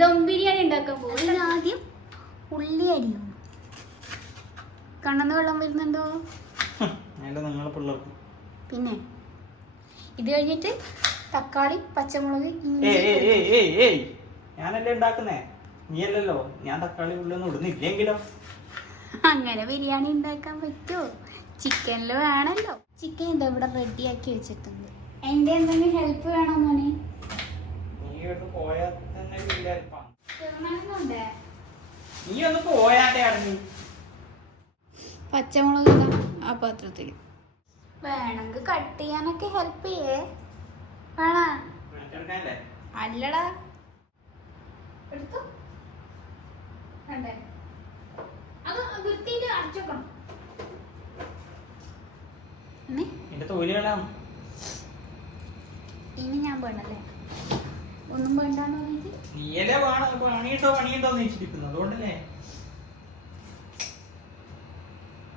ദം ബിരിയാണി ഉണ്ടാക്കാൻ പോകും. ആദ്യം ഉള്ളി അരിയും. കണ്ണെന്ന് വെള്ളം വരുന്നുണ്ടോ? പിന്നെ ഇത് കഴിഞ്ഞിട്ട് തക്കാളി, പച്ചമുളക്, ഞാനല്ലേ ഉണ്ടാക്കുന്നേ, നീയല്ലല്ലോ. ഞാൻ തക്കാളി ഉള്ളൊന്നും ഇടുന്നില്ലെങ്കിലോ. അങ്ങനെ ബിരിയാണി ഉണ്ടാക്കാൻ പറ്റുമോ? ചിക്കനിൽ വേണമല്ലോ. ചിക്കൻ എന്താ ഇവിടെ റെഡിയാക്കി വെച്ചിട്ടുണ്ട്. എൻ്റെ എന്തെങ്കിലും ഹെൽപ്പ് വേണോ മോനെ? പച്ചമുളക് ആ പാത്രത്തിൽ വേണമെങ്കിൽ കട്ട് ചെയ്യാനൊക്കെ ഹെൽപ്പ് ചെയ്യേ. വേണ അല്ലടാ, എടുത്തു വേണ്ടേ? അത് വൃത്തിയിൽ അരച്ചോക്കണം. ഇനി ഞാൻ വേണല്ലേ? ഒന്നും വേണ്ടാന്ന് പറഞ്ഞിട്ട്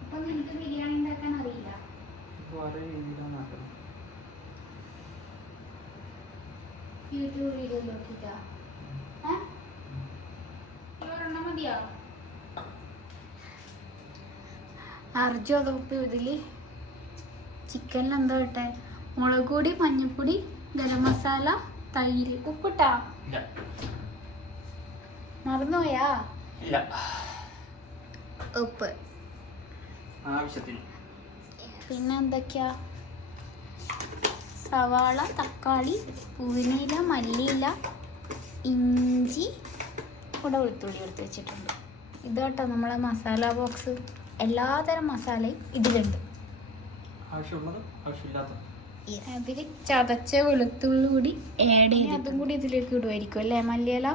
അപ്പൊ നിനക്ക് ബിരിയാണി ഉണ്ടാക്കാൻ അറിയില്ല? യൂട്യൂബ് വീഡിയോ നോക്കിട്ടാ ഒരെണ്ണം മതിയോ? അർജു അതൊപ്പ് ഇതില് ചിക്കനിൽ എന്തോ ഇട്ടെ? മുളക് പൊടി, മഞ്ഞൾപ്പൊടി, ഗരം മസാല, തൈര്, ഉപ്പിട്ടാ? മറന്നുപോയാ? ഉപ്പ് ആവശ്യത്തിന്. പിന്നെ എന്തൊക്കെയാ? സവാള, തക്കാളി, പുതിനയില, മല്ലിയില, ഇഞ്ചി, ഇവിടെ വെളുത്തുള്ളി എടുത്ത് വെച്ചിട്ടുണ്ട്. ഇതോട്ടോ നമ്മളെ മസാല ബോക്സ്. എല്ലാതരം മസാലയും ഇതിലുണ്ട്. അതിൽ ചതച്ച വെളുത്തുള്ളി കൂടി ആഡ് ചെയ്ത് അതും കൂടി ഇതിലേക്ക് ഇടുമായിരിക്കും അല്ലേ? മല്ലിയില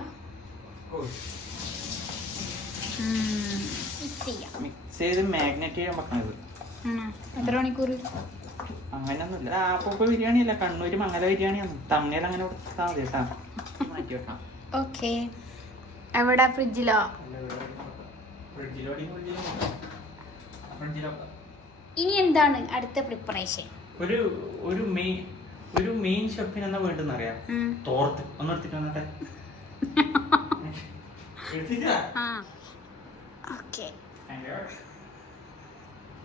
എത്ര മണിക്കൂർ? അങ്ങനെയൊന്നുമില്ല. ആപ്പൂപ്പ് ബിരിയാണി അല്ല, കണ്ണൂര് മംഗല ബിരിയാണിയാണ്. തമിഴിൽ അങ്ങനെ കൊടുത്താൽ മതി കേട്ടാ. മാറ്റി വെക്കാം. ഓക്കെ. എവിടെ? ഫ്രിഡ്ജിലോ? ഇനി എന്താണ് അടുത്ത പ്രിപ്പറേഷൻ? ഒരു മെയിൻ ഷെഫിന് എന്നാ വേണ്ടെന്ന് അറിയാം. തോർത്ത് ഒന്ന് എടുത്തിട്ട് വന്നിട്ടെ.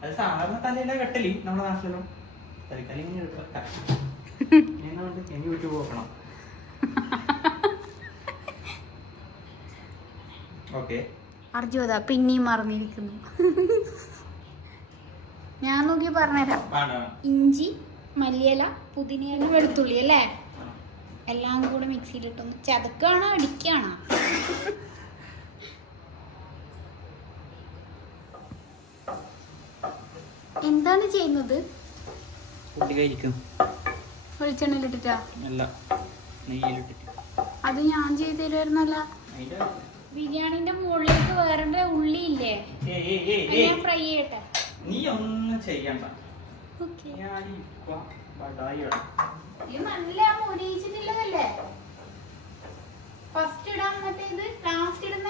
അത് സാധാരണ തലയിലെ കെട്ടലി നമ്മുടെ നാട്ടിലും തലിക്കാലി ഇങ്ങനെ യൂട്യൂബ് നോക്കണം. ഓക്കെ. അർജുദ പിന്നെയും മറന്നിരിക്കുന്നു. ഞാൻ നോക്കി പറഞ്ഞുതരാം. ഇഞ്ചി, മല്ലിയില, പുതിനയില, വെളുത്തുള്ളി അല്ലേ? എല്ലാം കൂടെ മിക്സിയിലിട്ടൊന്ന് ചതക്കാണോ അടിക്കാണോ? എന്താണ് ചെയ്യുന്നത്? വെളിച്ചെണ്ണയിലിട്ടിട്ടാ? അത് ഞാൻ ചെയ്തു തരുമായിരുന്നല്ല. ബിരിയാണിന്റെ മുകളിലേക്ക് വേറെ ഉള്ളി ഇല്ലേ? ഞാൻ ഫ്രൈ ചെയ്യട്ടെ. നീ ഒന്നും ചെയ്യണ്ട. നല്ല മൊരിയിച്ചിട്ടുള്ളതല്ലേ? ഫസ്റ്റ് ഇടാൻ മറ്റേത് ലാസ്റ്റ് ഇടുന്ന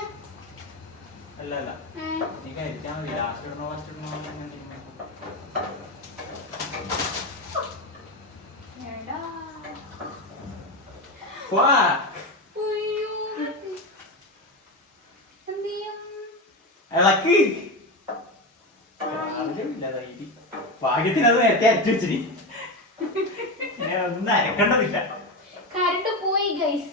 അല്ല. നീ കഴിക്കാൻ മതി. ലാസ്റ്റ് ഇടണോ ഫസ്റ്റ് ഇടണോ? ഭാഗ്യത്തിന് അത് നേരത്തെ അരച്ചു വെച്ചിന്. ഒന്നും അരക്കേണ്ടതില്ല. കറണ്ട് പോയി ഗൈസ്.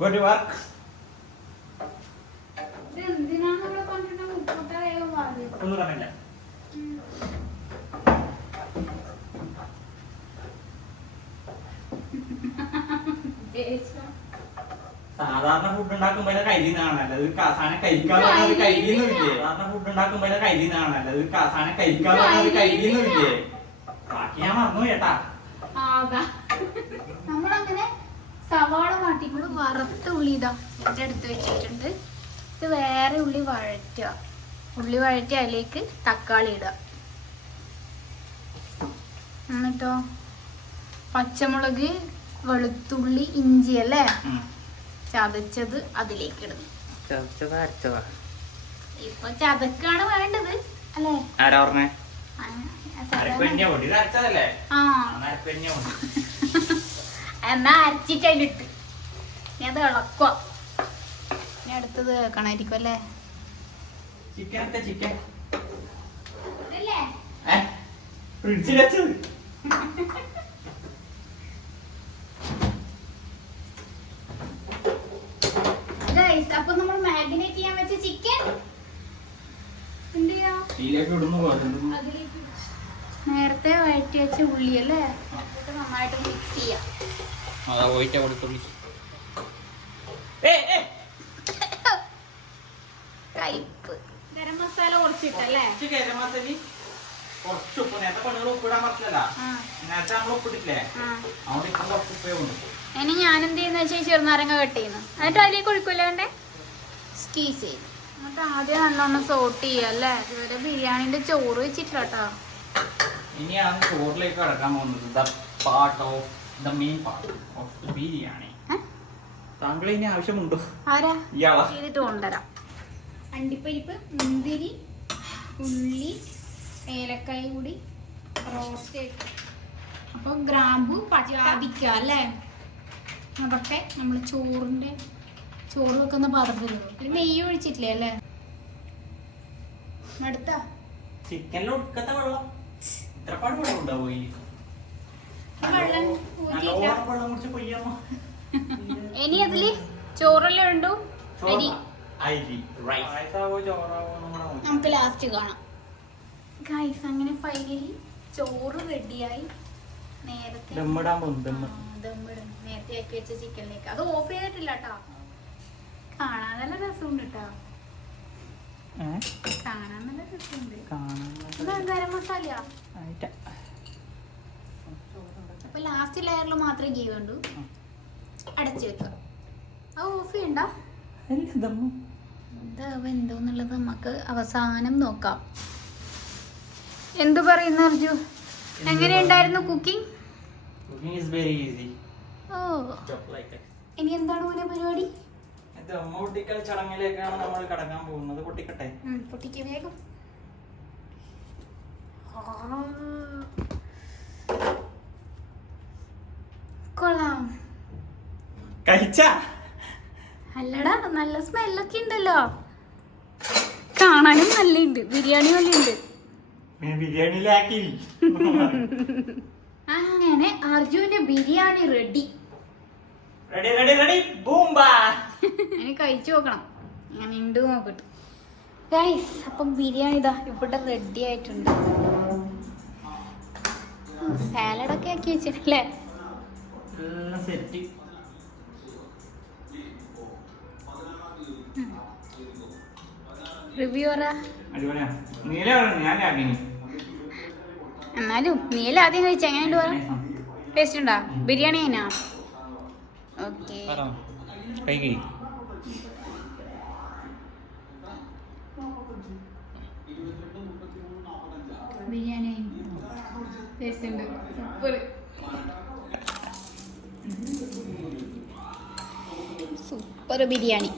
Good work. ഒന്നും പറഞ്ഞില്ല. സാധാരണ ഫുഡ് ഉണ്ടാക്കുമ്പോ കരിയുന്നതാണ്, അല്ലത് സാധനം കഴിക്കാതെ കരിയുന്നില്ലേ? സാധാരണ ഫുഡ് ഉണ്ടാക്കുമ്പോ കരിയുന്നതാണ്, അല്ലത് സാധനം കഴിക്കാതെ കരിയുന്നില്ലേ? ബാക്കി ഞാൻ മറന്നു കേട്ടാ. നമ്മളങ്ങനെ സവാള മാറ്റിക്കൊണ്ട് വറുത്ത ഉള്ളി ഇതാ ഇതിൻ്റെ അടുത്ത് വെച്ചിട്ടുണ്ട്. ഇത് വേറെ ഉള്ളി വഴറ്റുക. അതിലേക്ക് തക്കാളി ഇടുക. എന്നിട്ടോ പച്ചമുളക്, വെളുത്തുള്ളി, ഇഞ്ചി അല്ലേ ചതച്ചത് അതിലേക്ക് ഇടുന്നു. ഇപ്പൊ ചതക്കാണ് വേണ്ടത് അല്ലേ? ആരാ പറഞ്ഞേ? ആ, അരച്ചതല്ലേ? ആ എന്നാ അരച്ചിട്ട് അതിലിട്ട് ഇനി അത് ഇളക്കുക. ഇനി അടുത്തത് കേൾക്കണായിരിക്കും അല്ലേ? ചിക്കൻ അതല്ലേ? ഫ്രിഡ്ജിൽ വെച്ചത്. ഗൈസ്, അപ്പൊ നമ്മൾ മാഗ്നേറ്റ് ചെയ്യാൻ വെച്ച ചിക്കൻ എന്ത് ചെയ്യാ? അതിലേക്ക് നേരത്തെ വഴറ്റി വെച്ച ഉള്ളി അല്ലേ, എന്നിട്ട് നന്നായിട്ട് മിക്സ് ചെയ്യാം. കയ്പ്പ്. ഗരം മസാല കുറച്ചിട്ടല്ലേ? കുറച്ച് ഉപ്പ് നേരത്തെ പെണ്ണുകൾ ഉപ്പിടാൻ പറ്റില്ല. നേരത്തെ നമ്മൾ ഉപ്പിട്ടില്ലേ, അവിടെ ഇപ്പം കുറച്ച് ഉപ്പേ ഉണ്ട്. ഇനി ഞാൻ എന്ത് ചെയ്യുന്ന വെച്ചാൽ ചെറുനാരങ്ങ കട്ട് ചെയ്യുന്നു, എന്നിട്ട് അതിലേക്ക് ഒഴിക്കൂല വേണ്ടേ, സ്കീസ് ചെയ്യും. എന്നിട്ട് ആദ്യം നല്ലോണം സോട്ട് ചെയ്യുക അല്ലേ? ഇതുവരെ ബിരിയാണിന്റെ ചോറ് വെച്ചിട്ടില്ല കേട്ടോ. ഇനിയാണ് ചോറിലേക്ക് കടക്കാൻ പോകുന്നത്. The part of the main part of the biryani. താങ്കൾ ഇനി ആവശ്യമുണ്ടോ? ആരാ ഇയാളാ ചെയ്തിട്ട് കൊണ്ടുവരാം. അണ്ടിപ്പരിപ്പ്, മുന്തിരി, ഉള്ളി, ഏലക്കായ കൂടി റോസ്റ്റ്. അപ്പൊ ഗ്രാമ്പു പച്ചാദിക്ക അല്ലേ, അതൊക്കെ നമ്മൾ ചോറ് വെക്കുന്ന പാത്രത്തിൽ ഒരു നെയ്യ് ഒഴിച്ചിട്ടില്ലേ അല്ലേ? അടുത്ത ചിക്കനിൽ ഒടുക്കത്തെ വെള്ളം ഇത്രപ്പാട് വെള്ളം ഉണ്ടാവോ? വെള്ളം ഊറ്റിയിട്ടാ. വെള്ളം കുടിച്ച് പൊയ്യാമോ? ഇനി അതില് ചോറെല്ലാം ഉണ്ടോ? അരി നമുക്ക് ലാസ്റ്റ് കാണാം. ഗൈസ്, അങ്ങനെ ഫൈനലി ചോറ് റെഡിയായി. നേരത്തെ നേരത്തെ ആക്കി വെച്ച ചിക്കനിലേക്ക് അത് ഓഫ് ചെയ്തിട്ടില്ല കേട്ടോ. കാണാൻ നല്ല രസമുണ്ട് കേട്ടോ, കാണാൻ നല്ല രസമുണ്ട്. ഗരം മസാല. അപ്പൊ ലാസ്റ്റ് ലെയറിൽ മാത്രമേ ഗീ വേണ്ടൂ. അടച്ചു വെക്കാം. അത് ഓഫ് ചെയ്യണ്ട. എന്തോന്നുള്ളത് നമുക്ക് അവസാനം നോക്കാം. എന്തു പറയുന്നു അർജു? എങ്ങനെയുണ്ടായിരുന്നു കുക്കിംഗ്? ഓ, ഇനി എന്താണ് പോലെ പരിപാടി? പൊട്ടിക്കൽ ചടങ്ങിലേക്കാണ് നമ്മൾ കടക്കാൻ പോകുന്നത്. പൊട്ടിക്കട്ടെ? പൊട്ടിക്ക് വേഗം. കൊള്ളാം. കഴിച്ച അല്ലടാ, നല്ല സ്മെല്ലൊക്കെ ഉണ്ടല്ലോ. കാണാനും നല്ലുണ്ട്. ബിരിയാണി പോലെ ഉണ്ട്. ബിരിയാണിയിലാക്കി. അങ്ങനെ അർജുന്റെ ബിരിയാണി റെഡി. ഇനി കഴിച്ചു നോക്കണം അങ്ങനെ ഉണ്ട് നോക്കട്ടെ. ഗൈസ്, അപ്പം ബിരിയാണി ഇതാ ഇവിടെ റെഡി ആയിട്ടുണ്ട്. സാലഡൊക്കെ ആക്കി വെച്ചിട്ടല്ലേ? റിവ്യൂ പറ. എന്നാലും നീല ആദ്യം കഴിച്ച എങ്ങനെയുണ്ട് പറ? ടേസ്റ്റ് ഉണ്ടോ? ബിരിയാണി അതിനാ? ഓക്കെ, ബിരിയാണി ടേസ്റ്റ് ഉണ്ട്. സൂപ്പർ ബിരിയാണി.